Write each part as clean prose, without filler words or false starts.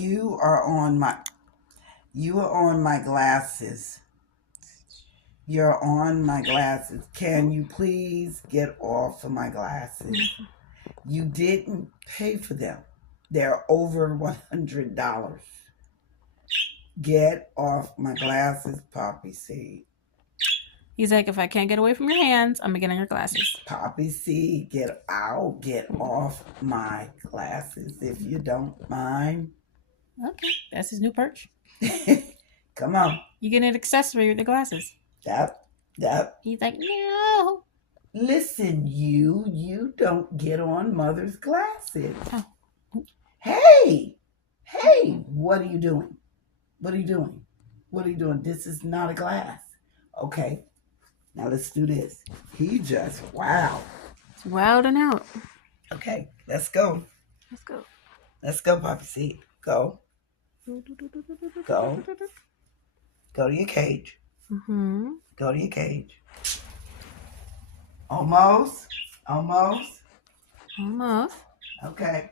You are on my glasses. You're on my glasses. Can you please get off of my glasses? You didn't pay for them. They're over $100. Get off my glasses, Poppy Seed. He's like, if I can't get away from your hands, I'm gonna get on your glasses. Poppy Seed, get off my glasses if you don't mind. Okay, that's his new perch. Come on. You get an accessory with the glasses. Yep. He's like, no. Listen, you don't get on Mother's glasses. Oh. Hey, what are you doing? What are you doing? This is not a glass. Okay, now let's do this. He just, wow. It's wilding out. Okay, let's go. Let's go, Poppy Seed. Go. Go to your cage. Mm-hmm. Go to your cage. Almost. Okay.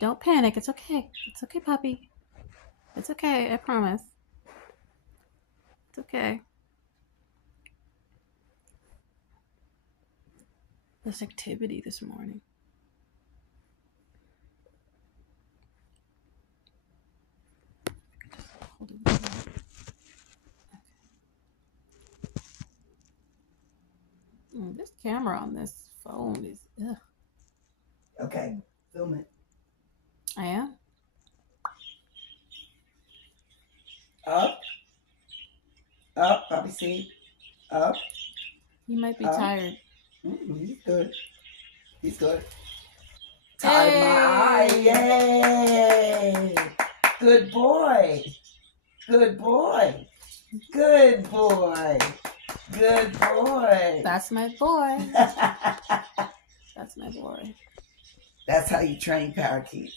Don't panic. It's okay. It's okay, puppy. It's okay. I promise. It's okay. This activity this morning. This camera on this phone is ugh. Okay, film it. I am. Up, Poppy Seed. Up. You might be tired. He's good. Tied my eye. Yay! Good boy. That's my boy. That's my boy. That's how you train parakeets.